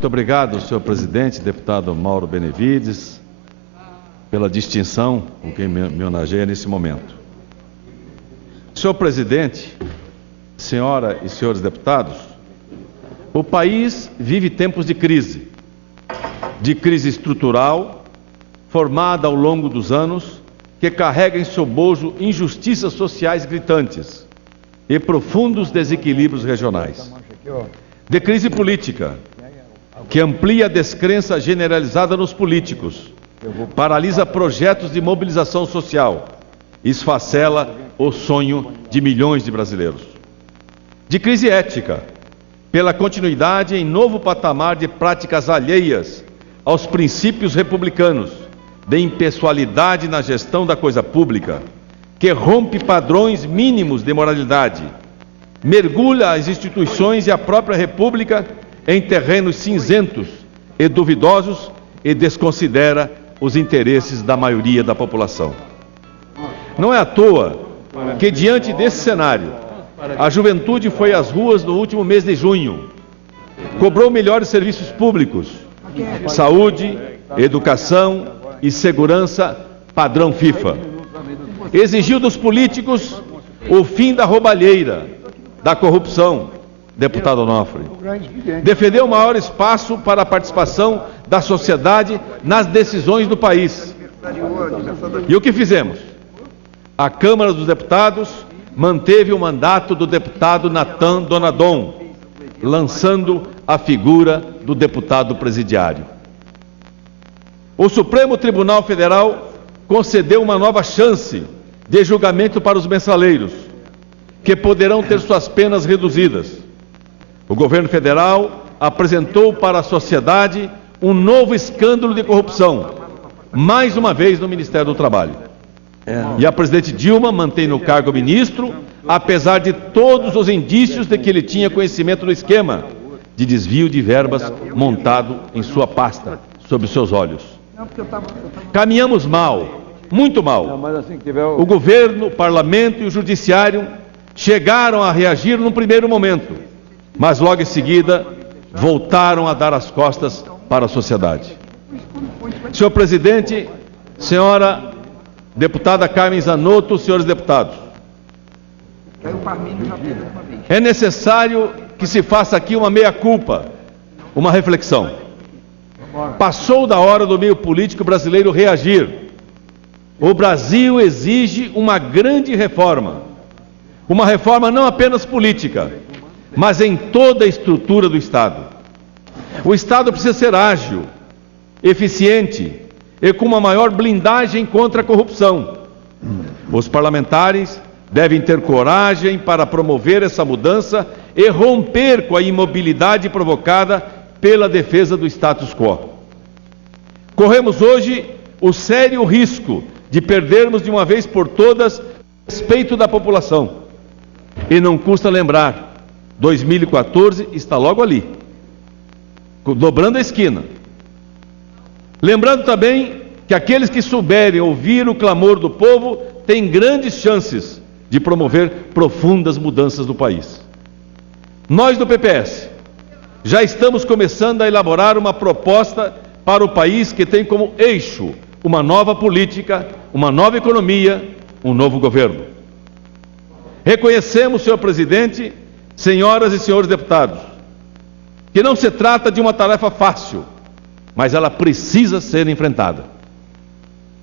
Muito obrigado, senhor presidente, deputado Mauro Benevides, pela distinção com quem me homenageia nesse momento. Senhor presidente, senhora e senhores deputados, o país vive tempos de crise estrutural, formada ao longo dos anos, que carrega em seu bojo injustiças sociais gritantes e profundos desequilíbrios regionais. De crise política, que amplia a descrença generalizada nos políticos, paralisa projetos de mobilização social, esfacela o sonho de milhões de brasileiros. De crise ética, pela continuidade em novo patamar de práticas alheias aos princípios republicanos, de impessoalidade na gestão da coisa pública, que rompe padrões mínimos de moralidade, mergulha as instituições e a própria República em terrenos cinzentos e duvidosos e desconsidera os interesses da maioria da população. Não é à toa que, diante desse cenário, a juventude foi às ruas no último mês de junho, cobrou melhores serviços públicos, saúde, educação e segurança padrão FIFA. Exigiu dos políticos o fim da roubalheira, da corrupção, deputado Onofre. Defendeu maior espaço para a participação da sociedade nas decisões do país. E o que fizemos? A Câmara dos Deputados manteve o mandato do deputado Natan Donadon, lançando a figura do deputado presidiário. O Supremo Tribunal Federal concedeu uma nova chance de julgamento para os mensaleiros, que poderão ter suas penas reduzidas. O governo federal apresentou para a sociedade um novo escândalo de corrupção, mais uma vez no Ministério do Trabalho. E a presidente Dilma mantém no cargo ministro, apesar de todos os indícios de que ele tinha conhecimento do esquema de desvio de verbas montado em sua pasta, sob os seus olhos. Caminhamos mal, muito mal. O governo, o parlamento e o judiciário chegaram a reagir num primeiro momento, mas logo em seguida voltaram a dar as costas para a sociedade. Senhor presidente, senhora deputada Carmen Zanotto, senhores deputados, é necessário que se faça aqui uma meia-culpa, uma reflexão. Passou da hora do meio político brasileiro reagir. O Brasil exige uma grande reforma. Uma reforma não apenas política, mas em toda a estrutura do Estado. O Estado precisa ser ágil, eficiente e com uma maior blindagem contra a corrupção. Os parlamentares devem ter coragem para promover essa mudança e romper com a imobilidade provocada pela defesa do status quo. Corremos hoje o sério risco de perdermos de uma vez por todas o respeito da população. E não custa lembrar, 2014 está logo ali, dobrando a esquina. Lembrando também que aqueles que souberem ouvir o clamor do povo têm grandes chances de promover profundas mudanças no país. Nós do PPS já estamos começando a elaborar uma proposta para o país que tem como eixo uma nova política, uma nova economia, um novo governo. Reconhecemos, senhor presidente, senhoras e senhores deputados, que não se trata de uma tarefa fácil, mas ela precisa ser enfrentada.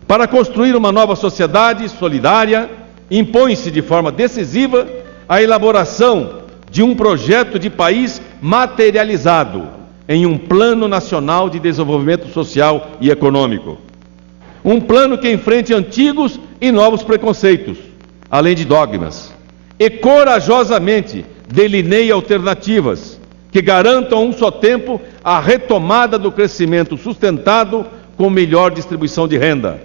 Para construir uma nova sociedade solidária, impõe-se de forma decisiva a elaboração de um projeto de país materializado em um Plano Nacional de Desenvolvimento Social e Econômico. Um plano que enfrente antigos e novos preconceitos, além de dogmas, e corajosamente delineie alternativas que garantam a um só tempo a retomada do crescimento sustentado com melhor distribuição de renda,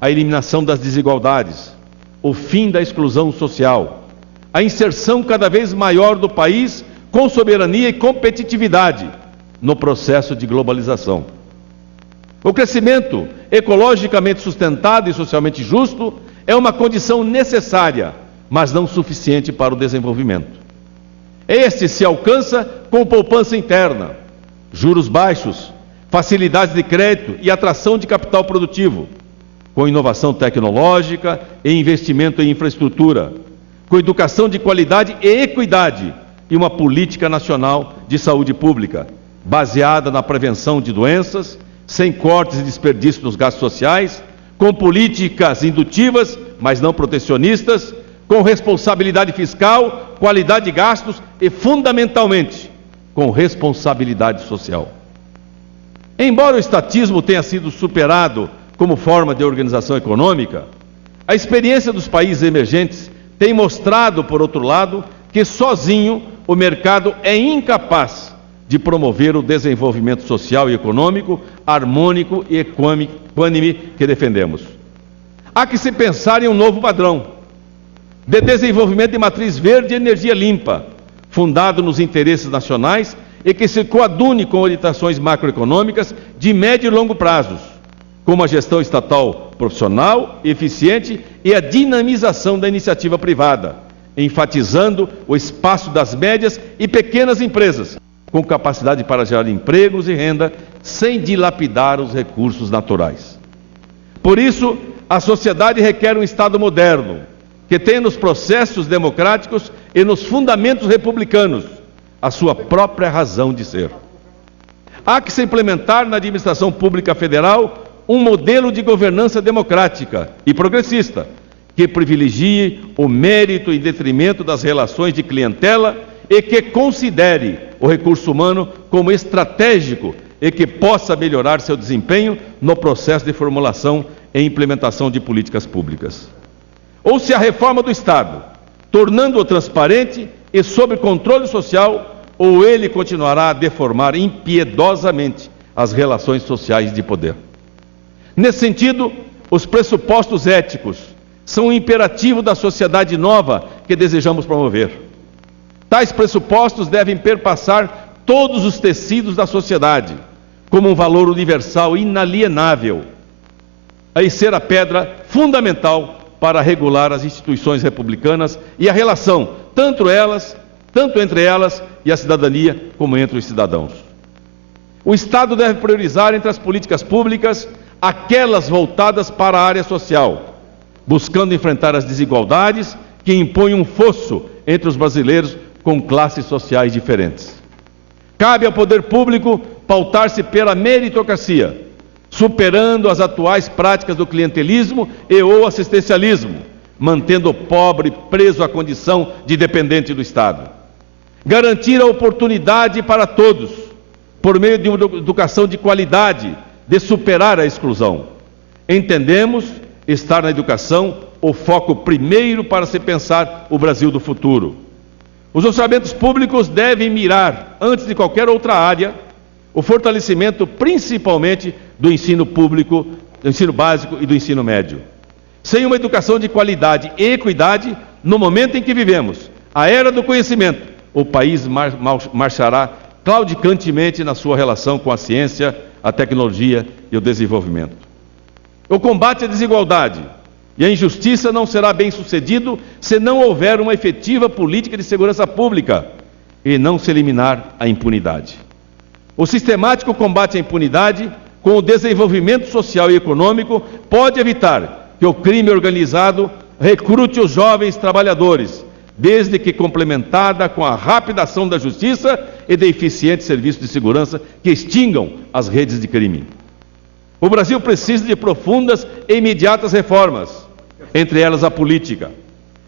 a eliminação das desigualdades, o fim da exclusão social, a inserção cada vez maior do país com soberania e competitividade no processo de globalização. O crescimento ecologicamente sustentado e socialmente justo é uma condição necessária, mas não suficiente para o desenvolvimento. Este se alcança com poupança interna, juros baixos, facilidades de crédito e atração de capital produtivo, com inovação tecnológica e investimento em infraestrutura, com educação de qualidade e equidade e uma política nacional de saúde pública, baseada na prevenção de doenças, sem cortes e desperdício nos gastos sociais, com políticas indutivas, mas não protecionistas, com responsabilidade fiscal, qualidade de gastos e, fundamentalmente, com responsabilidade social. Embora o estatismo tenha sido superado como forma de organização econômica, a experiência dos países emergentes tem mostrado, por outro lado, que sozinho o mercado é incapaz de promover o desenvolvimento social e econômico harmônico e equânime que defendemos. Há que se pensar em um novo padrão de desenvolvimento de matriz verde e energia limpa, fundado nos interesses nacionais e que se coadune com orientações macroeconômicas de médio e longo prazos, como a gestão estatal profissional, eficiente e a dinamização da iniciativa privada, enfatizando o espaço das médias e pequenas empresas, com capacidade para gerar empregos e renda, sem dilapidar os recursos naturais. Por isso, a sociedade requer um Estado moderno, que tenha nos processos democráticos e nos fundamentos republicanos a sua própria razão de ser. Há que se implementar na administração pública federal um modelo de governança democrática e progressista, que privilegie o mérito em detrimento das relações de clientela e que considere o recurso humano como estratégico e que possa melhorar seu desempenho no processo de formulação e implementação de políticas públicas. Ou se a reforma do Estado, tornando-o transparente e sob controle social, ou ele continuará a deformar impiedosamente as relações sociais de poder. Nesse sentido, os pressupostos éticos são um imperativo da sociedade nova que desejamos promover. Tais pressupostos devem perpassar todos os tecidos da sociedade, como um valor universal inalienável, e ser a pedra fundamental para regular as instituições republicanas e a relação, tanto entre elas e a cidadania, como entre os cidadãos. O Estado deve priorizar entre as políticas públicas aquelas voltadas para a área social, buscando enfrentar as desigualdades que impõem um fosso entre os brasileiros com classes sociais diferentes. Cabe ao poder público pautar-se pela meritocracia, superando as atuais práticas do clientelismo e ou assistencialismo, mantendo o pobre preso à condição de dependente do Estado. Garantir a oportunidade para todos, por meio de uma educação de qualidade, de superar a exclusão. Entendemos estar na educação o foco primeiro para se pensar o Brasil do futuro. Os orçamentos públicos devem mirar, antes de qualquer outra área, o fortalecimento principalmente do ensino público, do ensino básico e do ensino médio. Sem uma educação de qualidade e equidade, no momento em que vivemos, a era do conhecimento, o país marchará claudicantemente na sua relação com a ciência, a tecnologia e o desenvolvimento. O combate à desigualdade e à injustiça não será bem sucedido se não houver uma efetiva política de segurança pública e não se eliminar a impunidade. O sistemático combate à impunidade, com o desenvolvimento social e econômico, pode evitar que o crime organizado recrute os jovens trabalhadores, desde que complementada com a rápida ação da justiça e de eficientes serviços de segurança que extingam as redes de crime. O Brasil precisa de profundas e imediatas reformas, entre elas a política.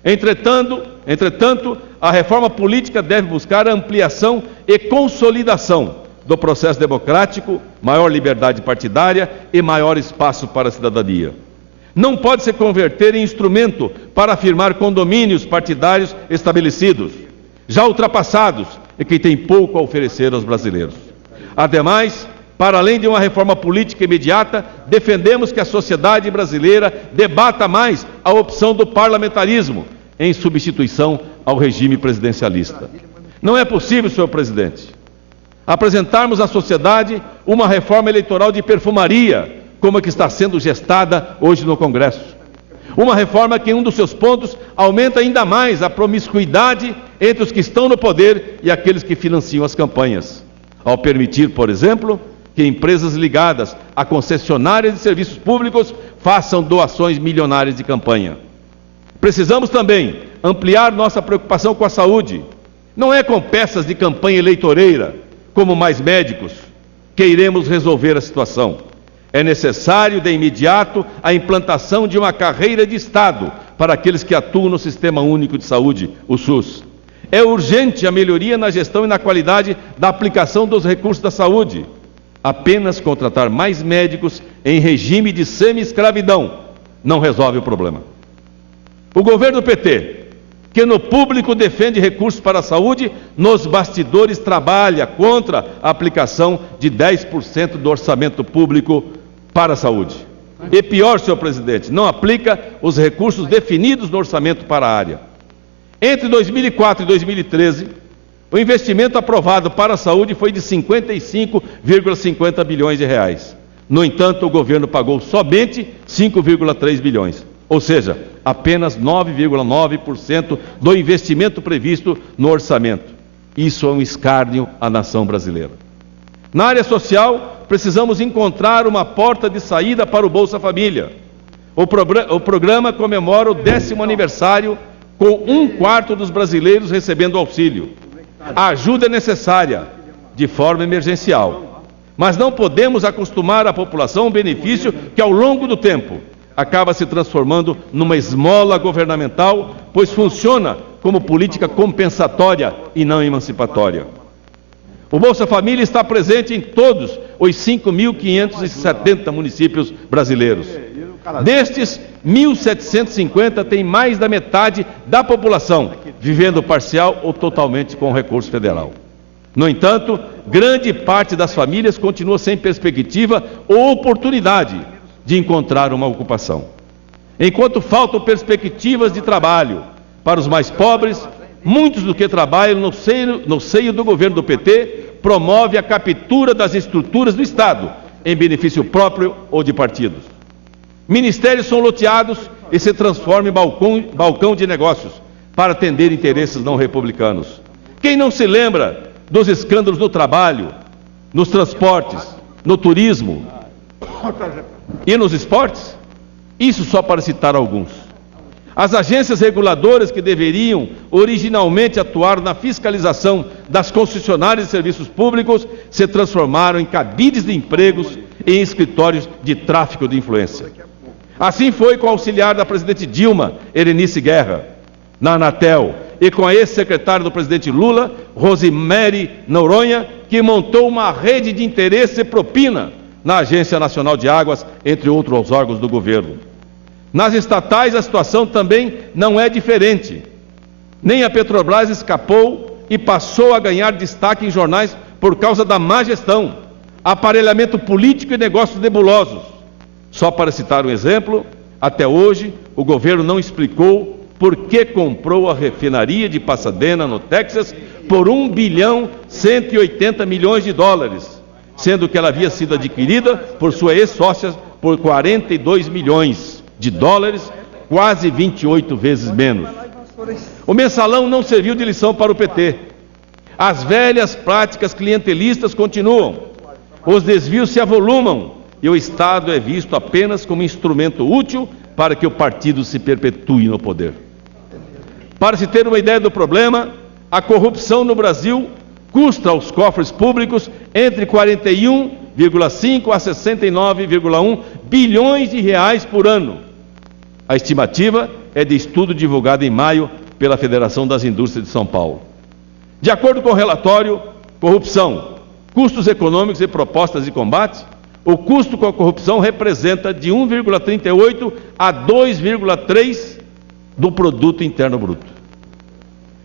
Entretanto, a reforma política deve buscar a ampliação e consolidação do processo democrático, maior liberdade partidária e maior espaço para a cidadania. Não pode se converter em instrumento para afirmar condomínios partidários estabelecidos, já ultrapassados e que têm pouco a oferecer aos brasileiros. Ademais, para além de uma reforma política imediata, defendemos que a sociedade brasileira debata mais a opção do parlamentarismo, em substituição ao regime presidencialista. Não é possível, senhor presidente, apresentarmos à sociedade uma reforma eleitoral de perfumaria, como a que está sendo gestada hoje no Congresso. Uma reforma que, em um dos seus pontos, aumenta ainda mais a promiscuidade entre os que estão no poder e aqueles que financiam as campanhas. ao permitir, por exemplo, que empresas ligadas a concessionárias de serviços públicos façam doações milionárias de campanha. Precisamos também ampliar nossa preocupação com a saúde. Não é com peças de campanha eleitoreira, como mais médicos, que iremos resolver a situação. É necessário, de imediato, a implantação de uma carreira de Estado para aqueles que atuam no Sistema Único de Saúde, o SUS. É urgente a melhoria na gestão e na qualidade da aplicação dos recursos da saúde. Apenas contratar mais médicos em regime de semi-escravidão não resolve o problema. O governo PT, que no público defende recursos para a saúde, nos bastidores trabalha contra a aplicação de 10% do orçamento público para a saúde. E pior, senhor presidente, não aplica os recursos definidos no orçamento para a área. Entre 2004 e 2013, o investimento aprovado para a saúde foi de 55,50 bilhões de reais. No entanto, o governo pagou somente 5,3 bilhões, ou seja, apenas 9,9% do investimento previsto no orçamento. Isso é um escárnio à nação brasileira. Na área social, precisamos encontrar uma porta de saída para o Bolsa Família. O programa comemora o 10º aniversário com 1/4 dos brasileiros recebendo auxílio. A ajuda é necessária, de forma emergencial, mas não podemos acostumar a população a um benefício que, ao longo do tempo, acaba se transformando numa esmola governamental, pois funciona como política compensatória e não emancipatória. O Bolsa Família está presente em todos os 5.570 municípios brasileiros. Destes, 1.750 têm mais da metade da população vivendo parcial ou totalmente com recurso federal. No entanto, grande parte das famílias continua sem perspectiva ou oportunidade de encontrar uma ocupação. Enquanto faltam perspectivas de trabalho para os mais pobres, muitos do que trabalham no seio do governo do PT promove a captura das estruturas do Estado em benefício próprio ou de partidos. Ministérios são loteados e se transformam em balcão de negócios para atender interesses não republicanos. Quem não se lembra dos escândalos no trabalho, nos transportes, no turismo e nos esportes? Isso só para citar alguns. As agências reguladoras que deveriam originalmente atuar na fiscalização das concessionárias de serviços públicos se transformaram em cabides de empregos e em escritórios de tráfico de influência. Assim foi com a auxiliar da presidente Dilma, Erenice Guerra, na Anatel, e com a ex-secretária do presidente Lula, Rosemary Noronha, que montou uma rede de interesse e propina na Agência Nacional de Águas, entre outros órgãos do governo. Nas estatais, a situação também não é diferente. Nem a Petrobras escapou e passou a ganhar destaque em jornais por causa da má gestão, aparelhamento político e negócios nebulosos. Só para citar um exemplo, até hoje o governo não explicou por que comprou a refinaria de Pasadena, no Texas, por $1,180 bilhões, sendo que ela havia sido adquirida por sua ex-sócia por $42 milhões, quase 28 vezes menos. O mensalão não serviu de lição para o PT. As velhas práticas clientelistas continuam. Os desvios se avolumam e o Estado é visto apenas como instrumento útil para que o partido se perpetue no poder. Para se ter uma ideia do problema, a corrupção no Brasil custa aos cofres públicos entre 41,5 a 69,1 bilhões de reais por ano. A estimativa é de estudo divulgado em maio pela Federação das Indústrias de São Paulo. De acordo com o relatório Corrupção, Custos Econômicos e Propostas de Combate, o custo com a corrupção representa de 1,38 a 2,3 do produto interno bruto.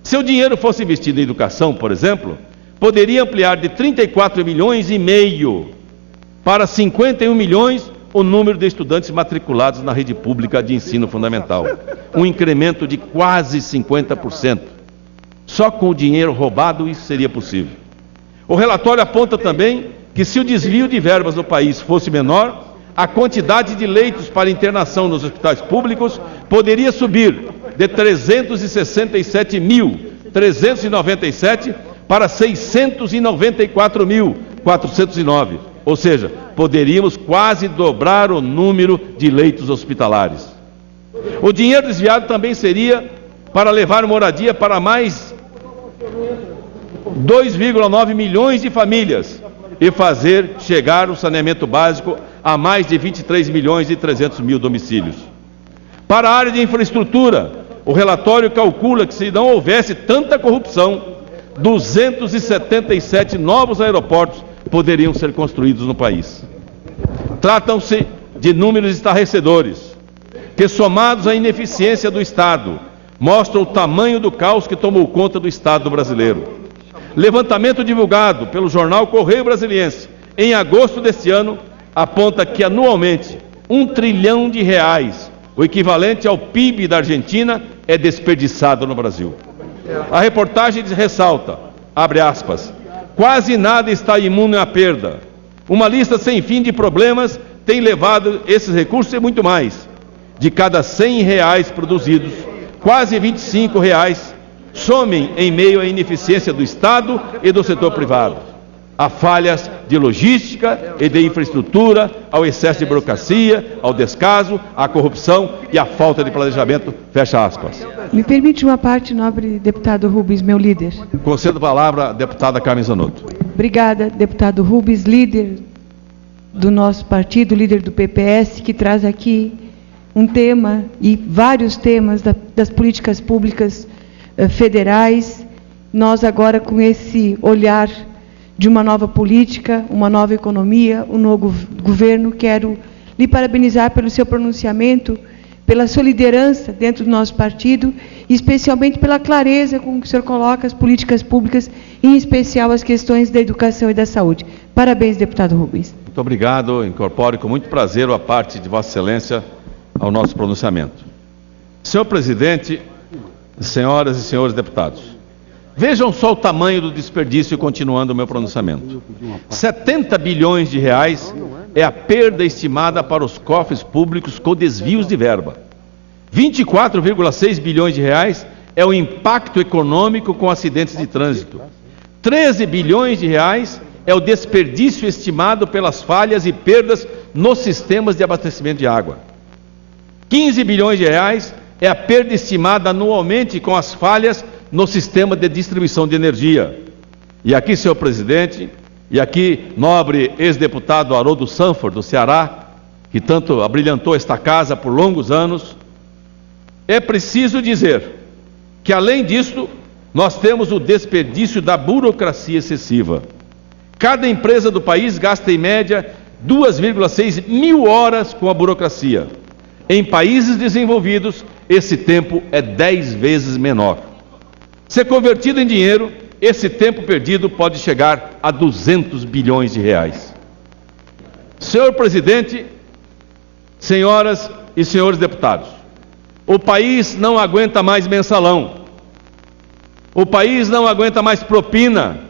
Se o dinheiro fosse investido em educação, por exemplo, poderia ampliar de 34,5 milhões para 51 milhões o número de estudantes matriculados na rede pública de ensino fundamental, um incremento de quase 50%. Só com o dinheiro roubado isso seria possível. O relatório aponta também que se o desvio de verbas no país fosse menor, a quantidade de leitos para internação nos hospitais públicos poderia subir de 367.397 para 694.409, ou seja, poderíamos quase dobrar o número de leitos hospitalares. O dinheiro desviado também seria para levar moradia para mais 2,9 milhões de famílias e fazer chegar o saneamento básico a mais de 23 milhões e 300 mil domicílios. Para a área de infraestrutura, o relatório calcula que, se não houvesse tanta corrupção, 277 novos aeroportos poderiam ser construídos no país. Tratam-se de números estarrecedores, que, somados à ineficiência do Estado, mostram o tamanho do caos que tomou conta do Estado brasileiro. Levantamento divulgado pelo jornal Correio Brasiliense em agosto deste ano aponta que anualmente R$1 trilhão, o equivalente ao PIB da Argentina, é desperdiçado no Brasil. A reportagem ressalta, abre aspas, quase nada está imune à perda. Uma lista sem fim de problemas tem levado esses recursos e muito mais. De cada R$100 produzidos, quase R$25 somem em meio à ineficiência do Estado e do setor privado, a falhas de logística e de infraestrutura, ao excesso de burocracia, ao descaso, à corrupção e à falta de planejamento, fecha aspas. Me permite uma parte, nobre deputado Rubens, meu líder. Concedo a palavra à deputada Carmen Zanotto. Obrigada, deputado Rubens, líder do nosso partido, líder do PPS, que traz aqui um tema e vários temas das políticas públicas federais. Nós agora, com esse olhar de uma nova política, uma nova economia, um novo governo, quero lhe parabenizar pelo seu pronunciamento, pela sua liderança dentro do nosso partido, e especialmente pela clareza com que o senhor coloca as políticas públicas, em especial as questões da educação e da saúde. Parabéns, deputado Rubens. Muito obrigado, incorporo com muito prazer a parte de Vossa Excelência ao nosso pronunciamento. Senhor presidente, senhoras e senhores deputados, vejam só o tamanho do desperdício, continuando o meu pronunciamento. 70 bilhões de reais é a perda estimada para os cofres públicos com desvios de verba. 24,6 bilhões de reais é o impacto econômico com acidentes de trânsito. 13 bilhões de reais é o desperdício estimado pelas falhas e perdas nos sistemas de abastecimento de água. 15 bilhões de reais é a perda estimada anualmente com as falhas no sistema de distribuição de energia. E aqui, senhor presidente, e aqui, nobre ex-deputado Haroldo Sanford, do Ceará, que tanto abrilhantou esta casa por longos anos, é preciso dizer que, além disso, nós temos o desperdício da burocracia excessiva. Cada empresa do país gasta, em média, 2,6 mil horas com a burocracia. Em países desenvolvidos, esse tempo é 10 vezes menor. Se convertido em dinheiro, esse tempo perdido pode chegar a 200 bilhões de reais. Senhor presidente, senhoras e senhores deputados, o país não aguenta mais mensalão. O país não aguenta mais propina.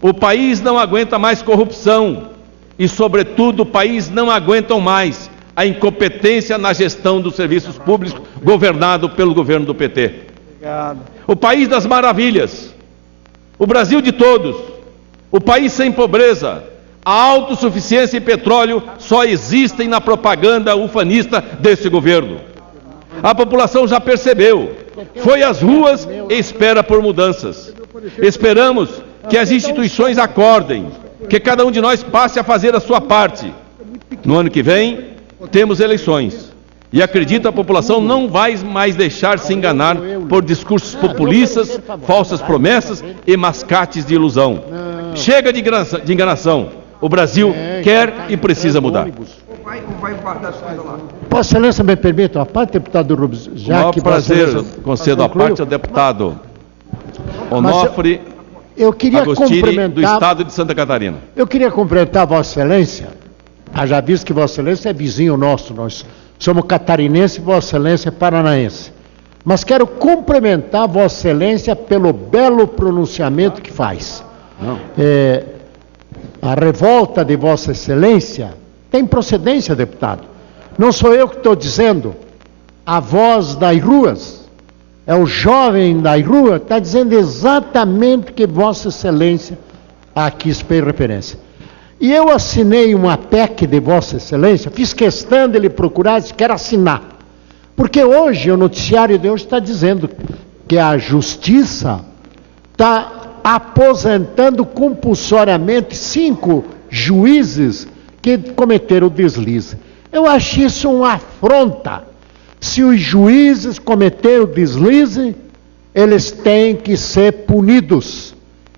O país não aguenta mais corrupção. E, sobretudo, o país não aguenta mais a incompetência na gestão dos serviços públicos governado pelo governo do PT. Obrigado. O país das maravilhas, o Brasil de todos, o país sem pobreza, a autossuficiência em petróleo só existem na propaganda ufanista desse governo. A população já percebeu, foi às ruas e espera por mudanças. Esperamos que as instituições acordem, que cada um de nós passe a fazer a sua parte. No ano que vem, temos eleições. E acredito, a população não vai mais deixar se enganar por discursos populistas, falsas promessas e mascates de ilusão. Chega de enganação. O Brasil quer e precisa mudar. Vossa Excelência, me permite uma parte, deputado Rubens? Já que prazer, concedo a parte ao deputado Onofre Agostini, do Estado de Santa Catarina. Eu queria cumprimentar Vossa Excelência, haja visto que Vossa Excelência é vizinho nosso, nós somos catarinenses e Vossa Excelência é paranaense. Mas quero cumprimentar Vossa Excelência pelo belo pronunciamento que faz. A revolta de Vossa Excelência tem procedência, deputado. Não sou eu que estou dizendo, a voz das ruas, é o jovem da rua, está dizendo exatamente o que Vossa Excelência aqui fez referência. E eu assinei uma PEC de Vossa Excelência, fiz questão de ele procurar, disse que quero assinar. Porque hoje, o noticiário de hoje está dizendo que a Justiça está aposentando compulsoriamente 5 juízes que cometeram deslize. Eu acho isso uma afronta. Se os juízes cometeram deslize, eles têm que ser punidos.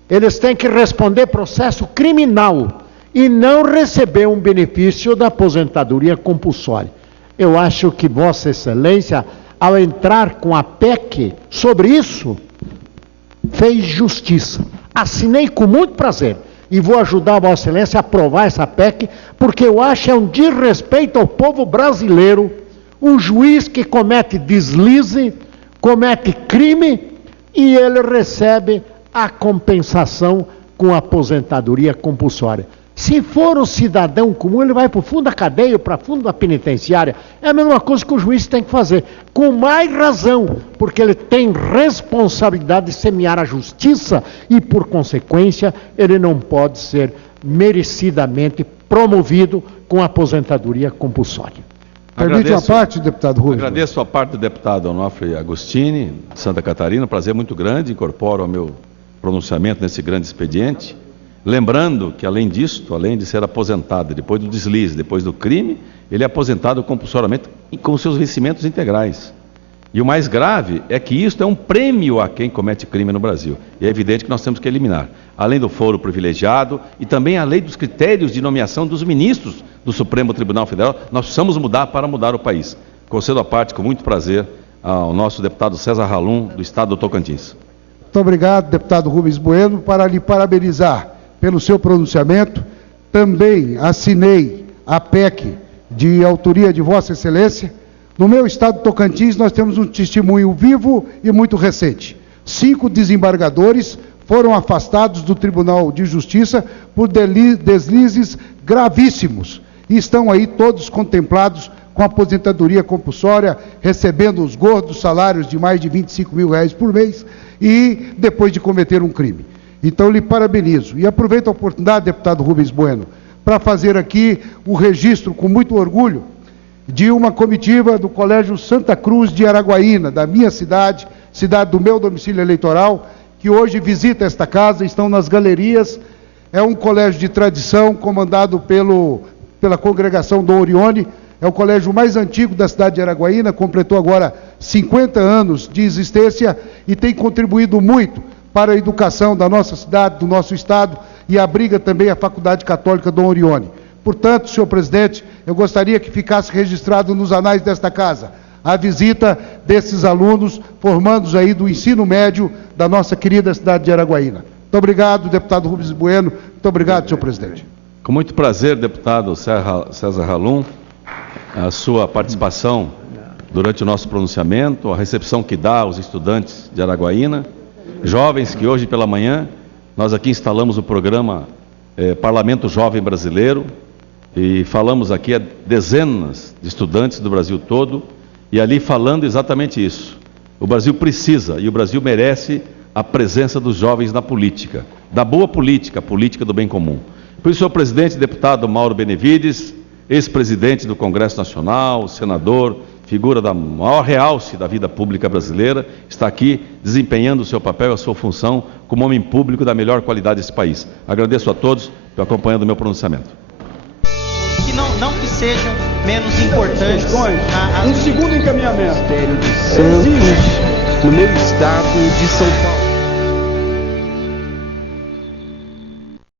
Eles têm que responder processo criminal e não receber um benefício da aposentadoria compulsória. Eu acho que Vossa Excelência, ao entrar com a PEC sobre isso, fez justiça. Assinei com muito prazer e vou ajudar Vossa Excelência a aprovar essa PEC, porque eu acho que é um desrespeito ao povo brasileiro, um juiz que comete deslize, comete crime e ele recebe a compensação com aposentadoria compulsória. Se for um cidadão comum, ele vai para o fundo da cadeia, para o fundo da penitenciária. É a mesma coisa que o juiz tem que fazer. Com mais razão, porque ele tem responsabilidade de semear a justiça e, por consequência, ele não pode ser merecidamente promovido com aposentadoria compulsória. Permite uma parte, deputado Rubens? Agradeço a parte do deputado Onofre Agostini, de Santa Catarina, prazer muito grande, incorporo ao meu pronunciamento nesse grande expediente. Lembrando que, além disto, além de ser aposentado depois do deslize, depois do crime, ele é aposentado compulsoriamente com seus vencimentos integrais. E o mais grave é que isto é um prêmio a quem comete crime no Brasil. E é evidente que nós temos que eliminar. Além do foro privilegiado e também a lei dos critérios de nomeação dos ministros do Supremo Tribunal Federal, nós precisamos mudar para mudar o país. Concedo a parte com muito prazer ao nosso deputado César Halum, do estado do Tocantins. Muito obrigado, deputado Rubens Bueno, para lhe parabenizar pelo seu pronunciamento. Também assinei a PEC de autoria de Vossa Excelência. No meu estado do Tocantins, nós temos um testemunho vivo e muito recente. 5 desembargadores foram afastados do Tribunal de Justiça por deslizes gravíssimos. E estão aí todos contemplados com aposentadoria compulsória, recebendo os gordos salários de mais de R$25 mil por mês e depois de cometer um crime. Então, lhe parabenizo. E aproveito a oportunidade, deputado Rubens Bueno, para fazer aqui o registro, com muito orgulho, de uma comitiva do Colégio Santa Cruz de Araguaína, da minha cidade, cidade do meu domicílio eleitoral, que hoje visita esta casa, estão nas galerias. É um colégio de tradição, comandado pela congregação Dom Orione, é o colégio mais antigo da cidade de Araguaína, completou agora 50 anos de existência e tem contribuído muito para a educação da nossa cidade, do nosso estado, e abriga também a Faculdade Católica Dom Orione. Portanto, senhor presidente, eu gostaria que ficasse registrado nos anais desta casa a visita desses alunos formandos aí do ensino médio da nossa querida cidade de Araguaína. Muito obrigado, deputado Rubens Bueno. Muito obrigado, senhor presidente. Com muito prazer, deputado César Halum, a sua participação durante o nosso pronunciamento, a recepção que dá aos estudantes de Araguaína, jovens que hoje pela manhã nós aqui instalamos o programa Parlamento Jovem Brasileiro e falamos aqui a dezenas de estudantes do Brasil todo e ali falando exatamente isso. O Brasil precisa e o Brasil merece a presença dos jovens na política, da boa política, a política do bem comum. Por isso, senhor presidente, deputado Mauro Benevides, ex-presidente do Congresso Nacional, senador, figura da maior realce da vida pública brasileira, está aqui desempenhando o seu papel, a sua função como homem público da melhor qualidade desse país. Agradeço a todos por acompanhando o meu pronunciamento. Que não que sejam menos importantes. Um segundo encaminhamento. Ministério de Santos, no meu estado de São Paulo.